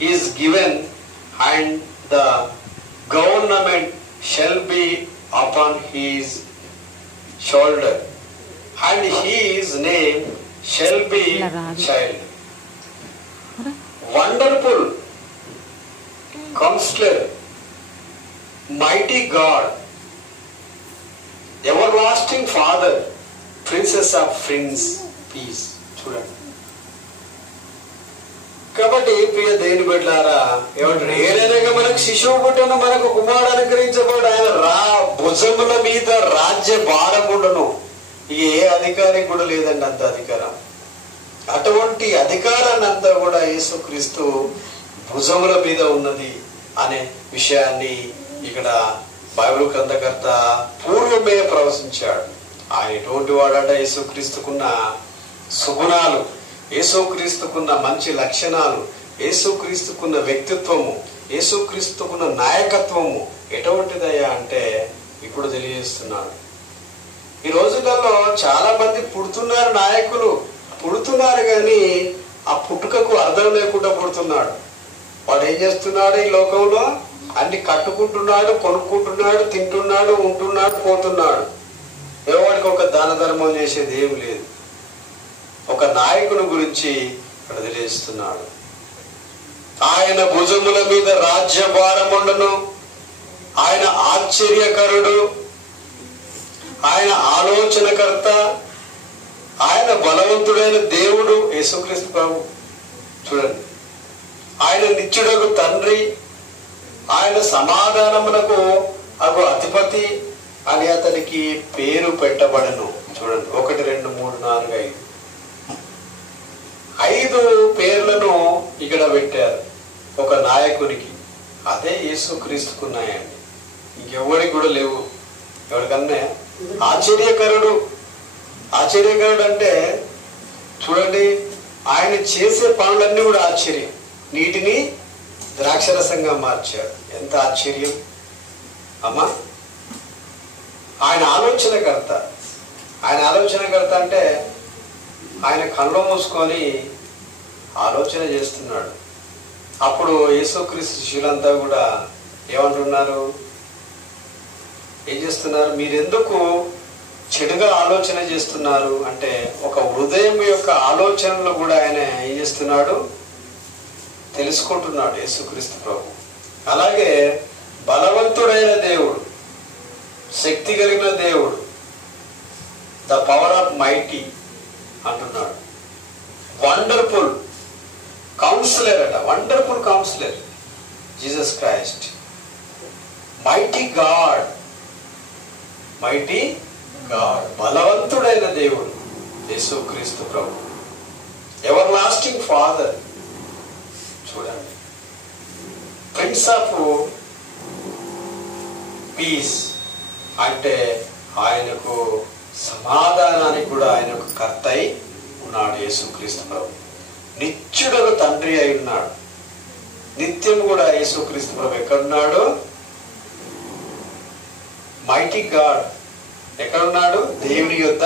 is given, and the government shall be upon his shoulder, and his name shall be child. Wonderful Counselor, Mighty God, Everlasting Father, Princess of Prince, Peace. చూడండి. కాబట్టి ప్రియ దేవుని బిడ్డలారా, ఏమంటారు? ఏదైనా మనకు శిశువు పుట్టిన, మనకు కుమారుడు అనుగ్రహించబడి ఆయన భుజముల మీద రాజ్య భారముండును. ఏ అధికారికి కూడా లేదండి అంత అధికారం. అటువంటి అధికారాన్ని అంతా కూడా యేసుక్రీస్తు భుజముల మీద ఉన్నది అనే విషయాన్ని ఇక్కడ బైబిల్ గ్రంథకర్త పూర్వమే ప్రవచించాడు. ఆయన ఎటువంటి వాడట? యేసుక్రీస్తుకున్న సుగుణాలు, యేసుక్రీస్తుకున్న మంచి లక్షణాలు, యేసుక్రీస్తుకున్న వ్యక్తిత్వము, యేసుక్రీస్తుకున్న నాయకత్వము ఎటువంటిదయ్యా అంటే ఇప్పుడు తెలియజేస్తున్నాడు. ఈ రోజులలో చాలా మంది పుడుతున్నారు, నాయకులు పుడుతున్నారు, కానీ ఆ పుట్టుకకు అర్థం లేకుండా పుడుతున్నాడు. వాడు ఏం చేస్తున్నాడు? ఈ లోకంలో అన్ని కట్టుకుంటున్నాడు, కొనుక్కుంటున్నాడు, తింటున్నాడు, ఉంటున్నాడు, పోతున్నాడు. ఎవరికి ఒక దాన ధర్మం చేసేది ఏమి లేదు. ఒక నాయకుని గురించి ఇక్కడ తెలియజేస్తున్నాడు. ఆయన భుజముల మీద రాజ్యభారముండును, ఆయన ఆశ్చర్యకరుడు, ఆయన ఆలోచనకర్త, ఆయన బలవంతుడైన దేవుడు యేసుక్రీస్తు ప్రభు. చూడండి, ఆయన నిత్యుడకు తండ్రి, ఆయన సమాధానమునకు అగు అధిపతి అని అతనికి పేరు పెట్టబడను. చూడండి, 1, 2, 3, 4, 5 పేర్లను ఇక్కడ పెట్టారు ఒక నాయకునికి. అదే యేసుక్రీస్తుకున్నాయండి, ఇంకెవరికి కూడా లేవు. ఎవరికన్నా ఆశ్చర్యకరుడు. ఆశ్చర్యకరుడు అంటే చూడండి, ఆయన చేసే పనులన్నీ కూడా ఆశ్చర్యం. నీటిని ద్రాక్షరసంగా మార్చాడు, ఎంత ఆశ్చర్యం అమ్మా. ఆయన ఆలోచనకర్త. ఆయన ఆలోచనకర్త అంటే ఆయన కళ్ళు మూసుకొని ఆలోచన చేస్తున్నాడు. అప్పుడు యేసుక్రీస్తు శిష్యులంతా కూడా ఏమంటున్నారు? ఏం చేస్తున్నారు? మీరెందుకు చెడుగా ఆలోచన చేస్తున్నారు అంటే, ఒక హృదయం యొక్క ఆలోచనలు కూడా ఆయన ఏం చేస్తున్నాడు? తెలుసుకుంటున్నాడు యేసుక్రీస్తు ప్రభు. అలాగే బలవంతుడైన దేవుడు, శక్తి కలిగిన దేవుడు, ద పవర్ ఆఫ్ మైటీ అంటున్నాడు. వండర్ఫుల్ కౌన్సిలర్ అట, wonderful counsellor Jesus Christ. Mighty God, mighty God, బలవంతుడైన దేవుడు యేసుక్రీస్తు ప్రభు. Everlasting father. చూడండి, ప్రిన్స్ ఆఫ్ పీస్ అంటే ఆయనకు సమాధానానికి కూడా ఆయనకు కర్త అయి ఉన్నాడు యేసుక్రీస్తు ప్రభు. నిత్యుడకు తండ్రి అయి ఉన్నాడు. నిత్యం కూడా యేసుక్రీస్తు ప్రభు ఎక్కడున్నాడు? మైటీ గాడ్ ఎక్కడున్నాడు? దేవుని యొద్ద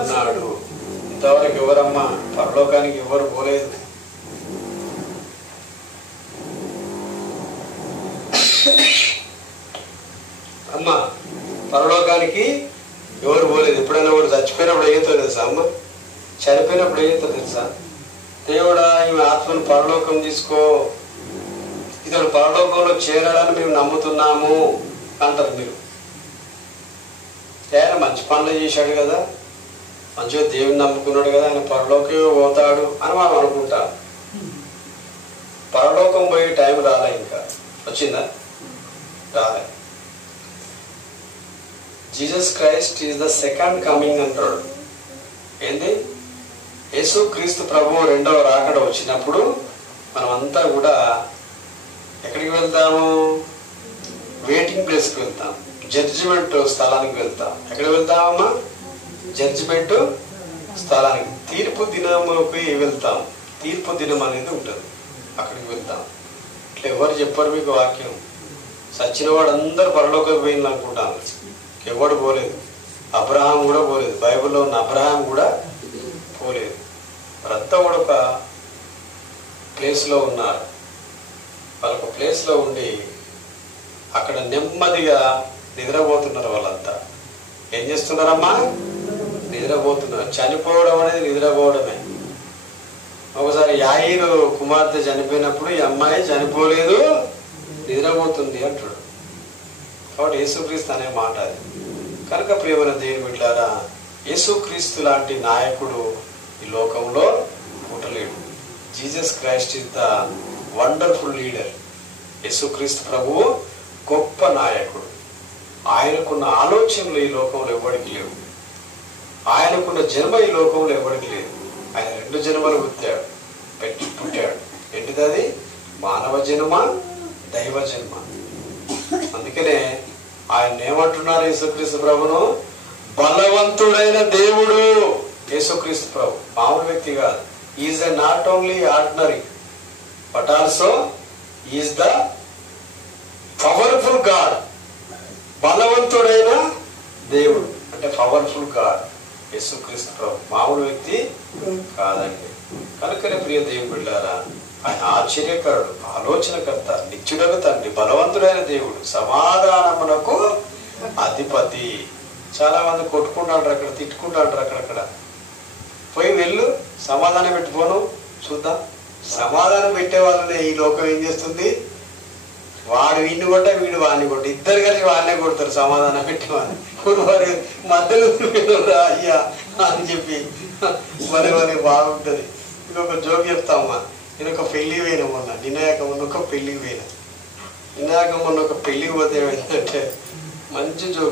ఉన్నాడు. ఇంతవరకు ఎవరమ్మా పరలోకానికి ఎవరు పోలేదు. అమ్మా పరలోకానికి ఎవరు పోలేదు. ఎప్పుడైనా కూడా చచ్చిపోయినప్పుడు ఏమవుతుంది తెలుసా అమ్మ? చనిపోయినప్పుడు ఏమవుతుంది తెలుసా? దేవుడా ఈమె ఆత్మను పరలోకం తీసుకో, ఇతడు పరలోకంలో చేరాడని మేము నమ్ముతున్నాము అంటారు మీరు. ఆయన మంచి పనులు చేశాడు కదా, మంచిగా దేవుని నమ్ముకున్నాడు కదా, ఆయన పరలోకే పోతాడు అని మనం అనుకుంటాం. పరలోకం పోయే టైం రాలే, ఇంకా వచ్చిందా? రాలే. Jesus Christ is the second coming అంటాడు. ఏంది? యేసుక్రీస్తు ప్రభు రెండవ రాకడ వచ్చినప్పుడు మనమంతా కూడా ఎక్కడికి వెళ్తాము? వెయిటింగ్ ప్లేస్కి వెళ్తాం, జడ్జిమెంట్ స్థలానికి వెళ్తాం. ఎక్కడికి వెళ్తామమ్మా? జడ్జిమెంట్ స్థలానికి, తీర్పు దినంకి వెళ్తాం. తీర్పు దినం అనేది ఉంటుంది, అక్కడికి వెళ్తాం. ఇట్లా ఎవరు చెప్పారు మీకు వాక్యం? సచ్చిన వాడు అందరు పరలోకి పోయింది అనుకుంటాను. ఎవడు పోలేదు. అబ్రహాం కూడా పోలేదు. బైబిల్లో ఉన్న అబ్రహాం కూడా పోలేదు. వారంతా కూడా ఒక ప్లేస్లో ఉన్నారు. వాళ్ళొక ప్లేస్లో ఉండి అక్కడ నెమ్మదిగా నిద్రపోతున్నారు. వాళ్ళంతా ఏం చేస్తున్నారమ్మా? నిద్రపోతున్నారు. చనిపోవడం అనేది నిద్రపోవడమే. ఒకసారి యాయీరు కుమార్తె చనిపోయినప్పుడు ఈ అమ్మాయి చనిపోలేదు, నిద్రపోతుంది అంటాడు. కాబట్టి యేసుక్రీస్తు అనే మాట అది. కనుక ప్రియమైన దేవుని బిడ్డలారా, యేసుక్రీస్తు లాంటి నాయకుడు ఈ లోకంలో పుట్టలేడు. Jesus Christ is the wonderful leader. యేసుక్రీస్తు ప్రభువు గొప్ప నాయకుడు. ఆయనకున్న ఆలోచనలు ఈ లోకంలో ఎవరికి లేవు. ఆయనకున్న జన్మ ఈ లోకంలో ఎవరికి లేదు. ఆయన 2 జన్మలు పుట్టాడు. ఏంటిది అది? మానవ జన్మ, దైవ జన్మ. అందుకనే ఆయన ఏమంటున్నారు యేసుక్రీస్తు ప్రభును? బలవంతుడైన దేవుడు. యేసుక్రీస్తు ప్రభు మామూలు వ్యక్తి కాదు. Is not only ordinary but also is the powerful God. బలవంతుడైన దేవుడు అంటే పవర్ఫుల్ గాడ్ యేసుక్రీస్తు ప్రభు మామూలు వ్యక్తి కాదండి. కనుకనే ప్రియ దేవుని బిడ్డలారా, ఆయన ఆశ్చర్యకరుడు, ఆలోచనకర్త, నిత్యుడైన తండ్రి, బలవంతుడైన దేవుడు, సమాధానమునకు అధిపతి. చాలా మంది కొట్టుకుంటారు, అక్కడ తిట్టుకుంటారు. అక్కడక్కడ పోయి వెళ్ళు, సమాధానం పెట్టుకోను చూద్దాం. సమాధానం పెట్టే వాళ్ళనే ఈ లోకం ఏం చేస్తుంది? వాడు వీడిని కొట్ట, వీడు వాడిని కొట్ట, ఇద్దరు కలిసి వాళ్ళనే కొడతారు సమాధానం పెట్టేవాడిని. వారి మధ్యలో అయ్యా అని చెప్పి మరి బాగుంటుంది. ఇంకొక జోక్ చెప్తామా? నేను ఒక పెళ్లికి పోయినా మొన్న, నిన్నయాక మొన్న ఒక పెళ్లికి పోయినా. నిన్నయాక మొన్న ఒక పెళ్లికి పోతే ఏమైందంటే మంచి జోక్.